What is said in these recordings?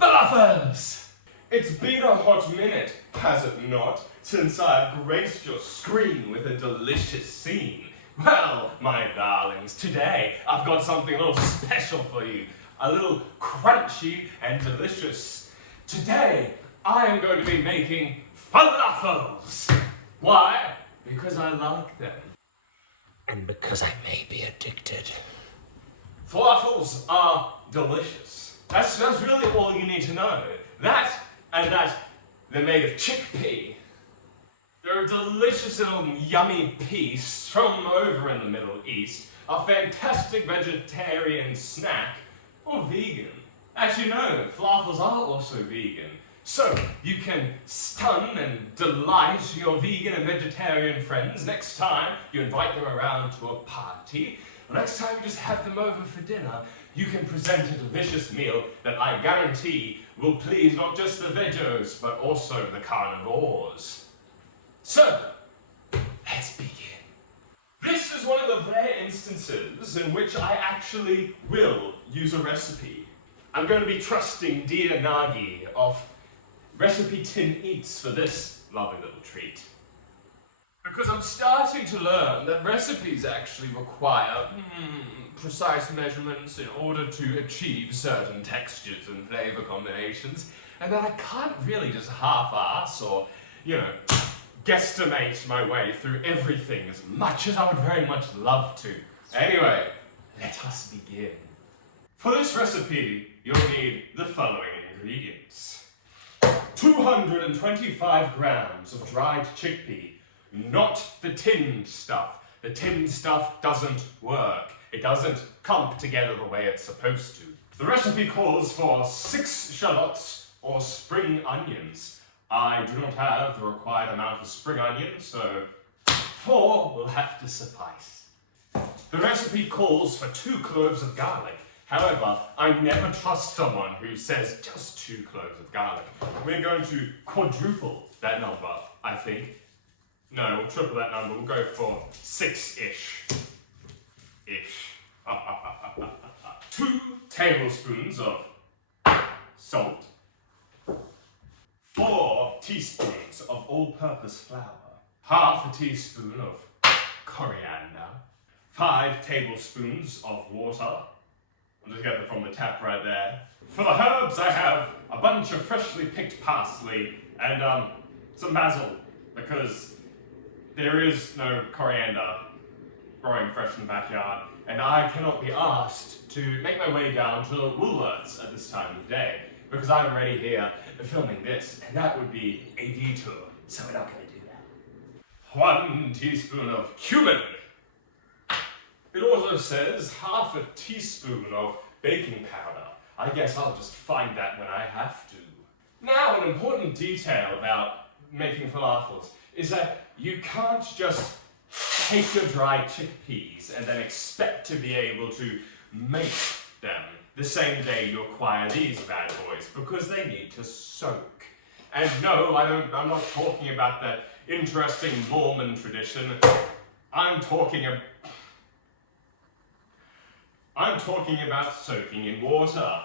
Falafels! It's been a hot minute, has it not, since I've graced your screen with a delicious scene. Well, my darlings, today I've got something a little special for you. A little crunchy and delicious. Today, I am going to be making falafels. Why? Because I like them. And because I may be addicted. Falafels are delicious. That's really all you need to know. That and that they're made of chickpea. They're a delicious little yummy piece from over in the Middle East. A fantastic vegetarian snack, or vegan. Actually no, falafels are also vegan. So you can stun and delight your vegan and vegetarian friends next time you invite them around to a party. Or next time you just have them over for dinner, you can present a delicious meal that I guarantee will please not just the vegos, but also the carnivores. So, let's begin. This is one of the rare instances in which I actually will use a recipe. I'm going to be trusting dear Nagi of Recipe Tin Eats for this lovely little treat. Because I'm starting to learn that recipes actually require precise measurements in order to achieve certain textures and flavor combinations, and that I can't really just half-ass or, guesstimate my way through everything as much as I would very much love to. Anyway, let us begin. For this recipe, you'll need the following ingredients. 225 grams of dried chickpea, not the tinned stuff. The tinned stuff doesn't work. It doesn't clump together the way it's supposed to. The recipe calls for 6 shallots or spring onions. I do not have the required amount of spring onions, so 4 will have to suffice. The recipe calls for 2 cloves of garlic. However, I never trust someone who says just 2 cloves of garlic. We're going to quadruple that number, I think. No, we'll triple that number. We'll go for 6-ish. 2 tablespoons of salt. 4 teaspoons of all-purpose flour. Half a teaspoon of coriander. 5 tablespoons of water. I'll just get it from the tap right there. For the herbs, I have a bunch of freshly picked parsley and some basil, because there is no coriander growing fresh in the backyard, and I cannot be asked to make my way down to Woolworths at this time of day, because I'm already here filming this, and that would be a detour, so we're not going to do that. 1 teaspoon of cumin. It also says half a teaspoon of baking powder. I guess I'll just find that when I have to. Now, an important detail about making falafels is that you can't just take your dried chickpeas and then expect to be able to make them the same day you acquire these bad boys, because they need to soak. And no, I'm not talking about that interesting Mormon tradition. I'm talking about soaking in water.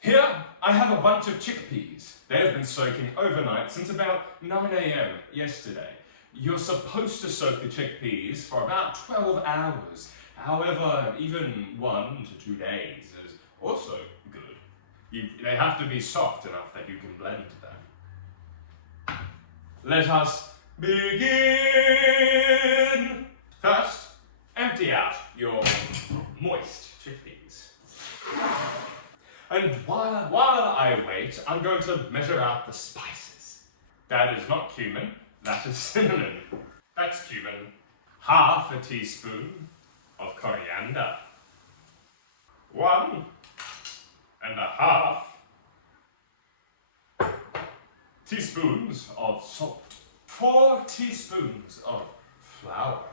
Here, I have a bunch of chickpeas. They have been soaking overnight since about 9 AM yesterday. You're supposed to soak the chickpeas for about 12 hours. However, even 1 to 2 days is also good. They have to be soft enough that you can blend them. Let us begin! First, empty out your moist chickpeas. And while I wait, I'm going to measure out the spices. That is not cumin, that is cinnamon. That's cumin. Half a teaspoon of coriander. 1.5 teaspoons of salt. 4 teaspoons of flour.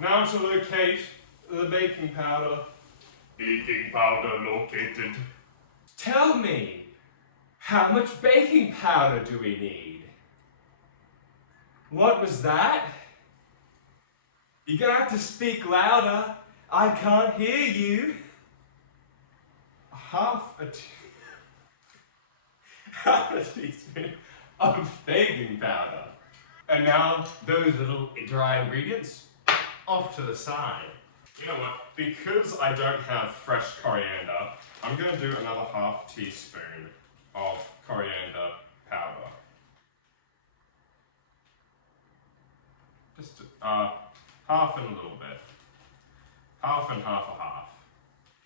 Now to locate the baking powder. Baking powder located. Tell me, how much baking powder do we need? What was that? You're gonna have to speak louder. I can't hear you. Half a teaspoon of baking powder. And now those little dry ingredients off to the side. You know what? Because I don't have fresh coriander, I'm going to do another half teaspoon of coriander powder. Just half and a little bit. Half and half a half.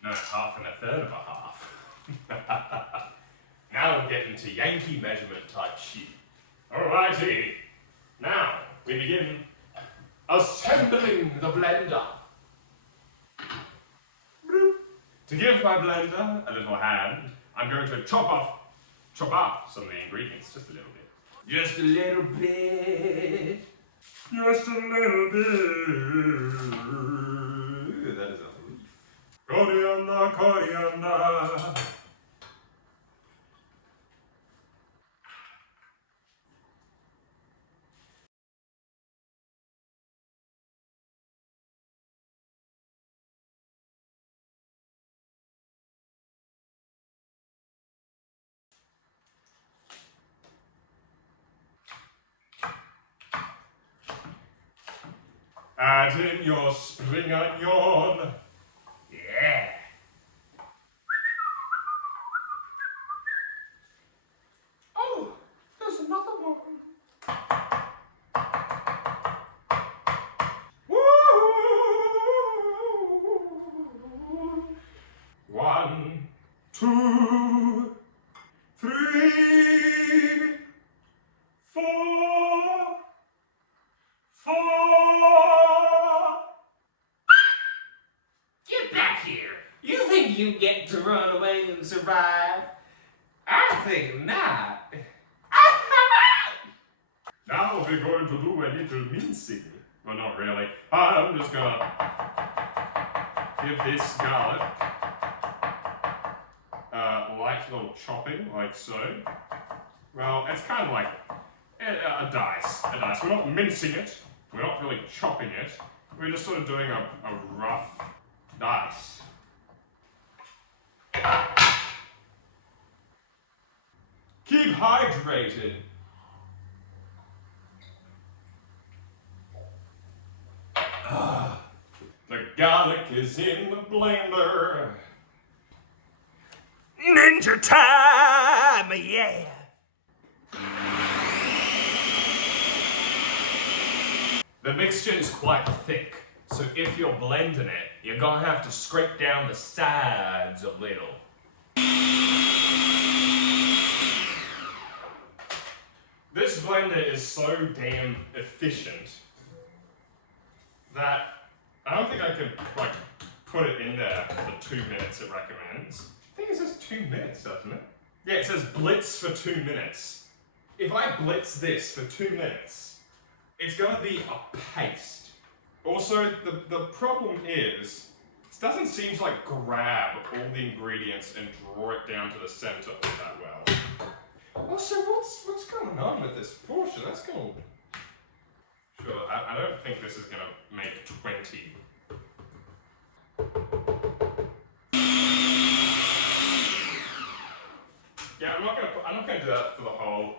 No, half and a third of a half. Now we're getting to Yankee measurement type shit. Alrighty. Now we begin assembling the blender. To give my blender a little hand, I'm going to chop up some of the ingredients just a little bit. Just a little bit. Just a little bit. That is a leaf. Coriander, coriander. Add in your spring onion. Yeah. Oh, there's another one. Woo! 1, 2, 3, 4. Get back here! You think you get to run away and survive? I think not. Now we're going to do a little mincing. Well, not really. I'm just gonna give this garlic light little chopping, like so. Well, it's kind of like a dice. We're not mincing it. We're not really chopping it. We're just sort of doing a rough dice. Keep hydrated. The garlic is in the blender. Ninja time, yeah! The mixture is quite thick, so if you're blending it, you're gonna have to scrape down the sides a little. This blender is so damn efficient that I don't think I could like put it in there for the 2 minutes it recommends. I think it says 2 minutes, doesn't it? Yeah, it says blitz for 2 minutes. If I blitz this for 2 minutes, it's going to be a paste. Also, the problem is, it doesn't seem to like grab all the ingredients and draw it down to the center all that well. Also, what's going on with this portion? That's going to... Sure, I don't think this is going to make 20. Yeah, I'm not going to do that for the whole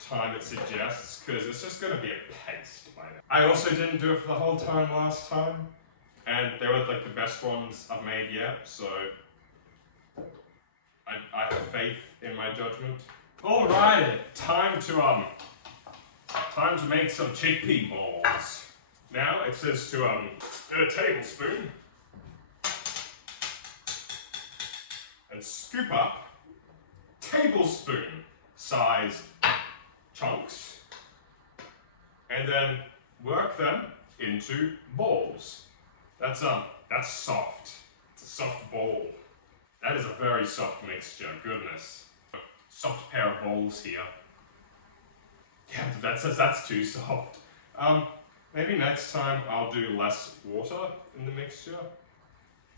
time it suggests, because it's just going to be a paste by now. I also didn't do it for the whole time last time, and they were like the best ones I've made yet, so I have faith in my judgment. Alrighty, time to make some chickpea balls. Now it says to get a tablespoon and scoop up tablespoon size chunks and then work them into balls. That's soft. It's a soft ball. That is a very soft mixture, goodness. Soft pair of balls here. Yeah, that's too soft. Maybe next time I'll do less water in the mixture.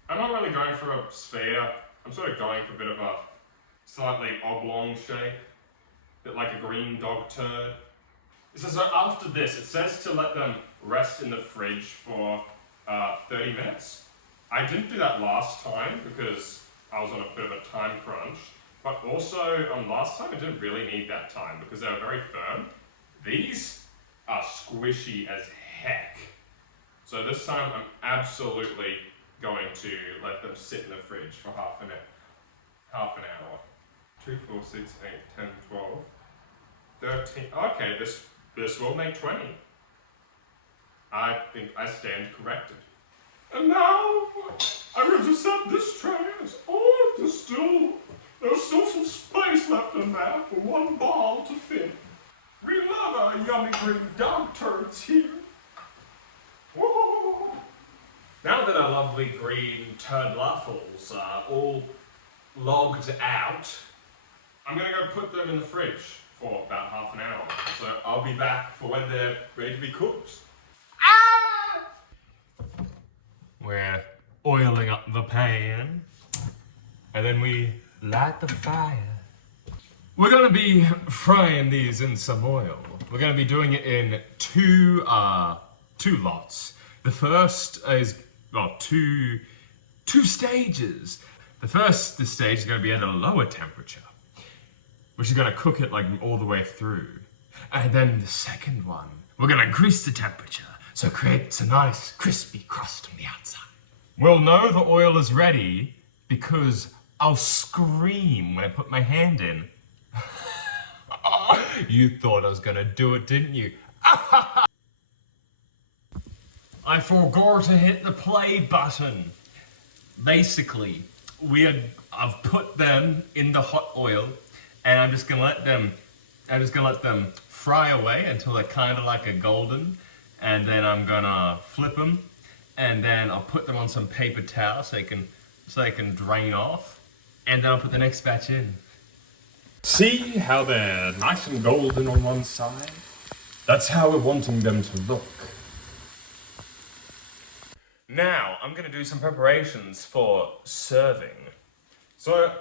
I'm not really going for a sphere. I'm sort of going for a bit of a slightly oblong shape. A bit like a green dog turd. So after this, it says to let them rest in the fridge for 30 minutes. I didn't do that last time because I was on a bit of a time crunch. But also, last time I didn't really need that time because they were very firm. These are squishy as heck. So this time I'm absolutely going to let them sit in the fridge for half an hour. 2, 4, 6, 8, 10, 12, 13. Okay, this will make 20. I think I stand corrected. And now I'm going to set this tray as there's still some space left in there for one ball to fit. We love our yummy green dog turds here. Whoa. Now that our lovely green turd falafels are all logged out, I'm going to go put them in the fridge for about half an hour. So I'll be back for when they're ready to be cooked. We're oiling up the pan, and then we light the fire. We're gonna be frying these in some oil. We're gonna be doing it in two lots. The first is, well, two stages. The first stage is gonna be at a lower temperature, which is gonna cook it like all the way through. And then the second one, we're gonna increase the temperature, so it creates a nice crispy crust on the outside. We'll know the oil is ready because I'll scream when I put my hand in. You thought I was gonna do it, didn't you? I forgot to hit the play button. Basically, I've put them in the hot oil, and I'm just gonna let them fry away until they're kind of like a golden, and then I'm gonna flip them, and then I'll put them on some paper towel so they can drain off, and then I'll put the next batch in. See how they're nice and golden on one side? That's how we're wanting them to look. Now, I'm gonna do some preparations for serving. So,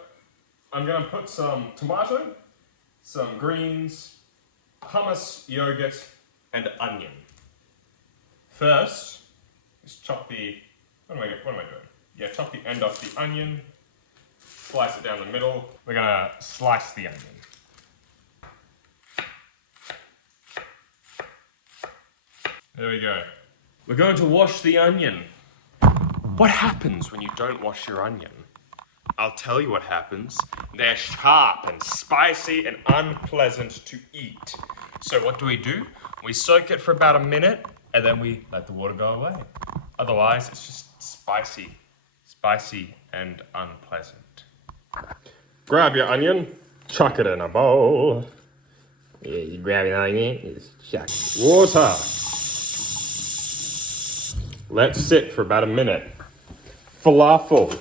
I'm gonna put some tomato, some greens, hummus, yogurt, and onion. First, just chop the, what am I doing? Yeah, chop the end off the onion, slice it down the middle. We're gonna slice the onion. There we go. We're going to wash the onion. What happens when you don't wash your onion? I'll tell you what happens. They're sharp and spicy and unpleasant to eat. So what do? We soak it for about a minute, and then we let the water go away. Otherwise, it's just spicy and unpleasant. Grab your onion, chuck it in a bowl. Yeah, you grab an onion, you just chuck it. Water. Let sit for about a minute. Falafel,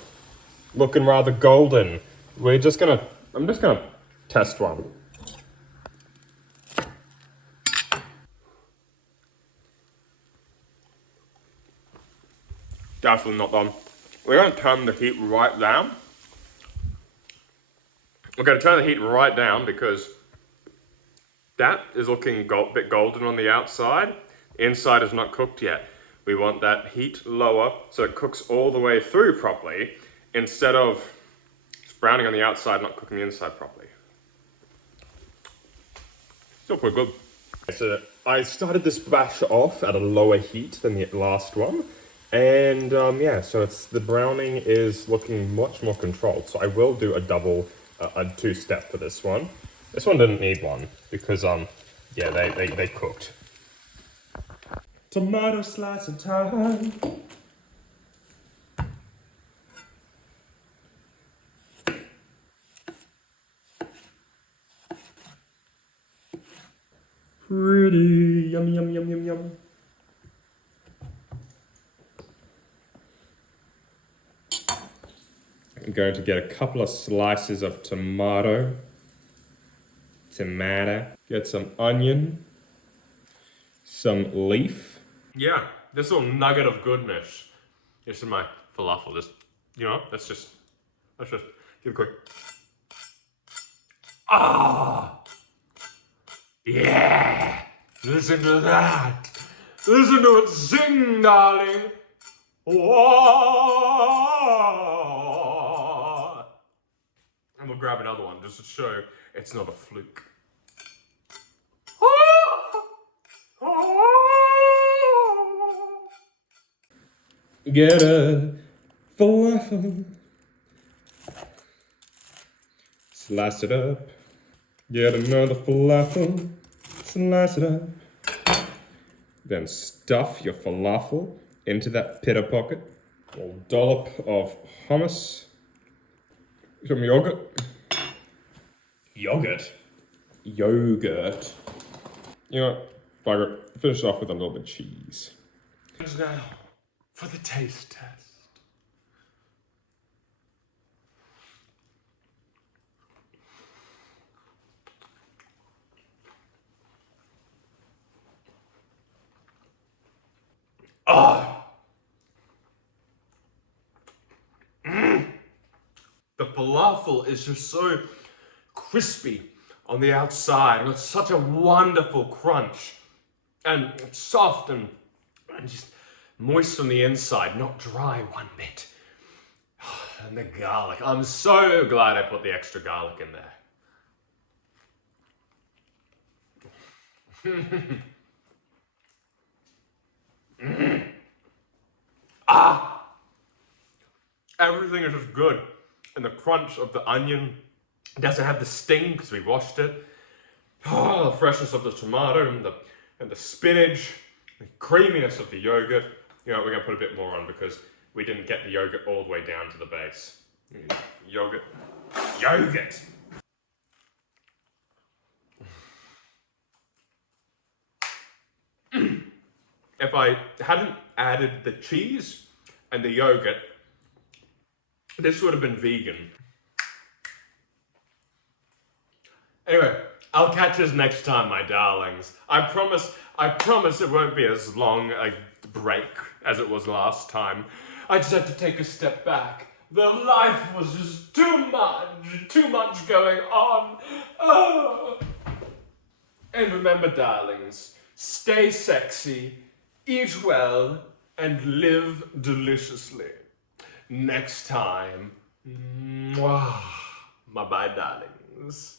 looking rather golden. I'm just gonna test one. Definitely not done. We're gonna turn the heat right down. We're gonna turn the heat right down because that is looking a bit golden on the outside. Inside is not cooked yet. We want that heat lower so it cooks all the way through properly instead of just browning on the outside, not cooking the inside properly. Still pretty good. So I started this batch off at a lower heat than the last one. And yeah, so the browning is looking much more controlled. So I will do a two-step for this one. This one didn't need one because yeah, they cooked. Tomato slicing time. Pretty yum yum yum yum yum. I'm going to get a couple of slices of tomato. Get some onion. Some leaf. Yeah, this little nugget of goodness. This is my falafel. Let's just give a quick. Ah! Yeah! Listen to that. Listen to it sing, darling. Whoa. And we'll grab another one just to show it's not a fluke. Get a falafel. Slice it up. Get another falafel. Slice it up. Then stuff your falafel into that pita pocket. A dollop of hummus. Some yogurt. Yogurt? Yogurt. You know what? Bugger it. Finish off with a little bit of cheese. And now for the taste test. Ah! The falafel is just so crispy on the outside with such a wonderful crunch. And it's soft and just moist on the inside, not dry one bit. And the garlic. I'm so glad I put the extra garlic in there. Ah! Everything is just good. And the crunch of the onion doesn't have the sting because we washed it. Oh, the freshness of the tomato and the spinach, the creaminess of the yogurt. You know, we're going to put a bit more on because we didn't get the yogurt all the way down to the base. Yogurt. Yogurt! If I hadn't added the cheese and the yogurt, this would have been vegan. Anyway, I'll catch us next time, my darlings. I promise it won't be as long a break as it was last time. I just had to take a step back. The life was just too much going on. Oh. And remember, darlings, stay sexy, eat well, and live deliciously. Next time, mwah. Bye-bye, darlings.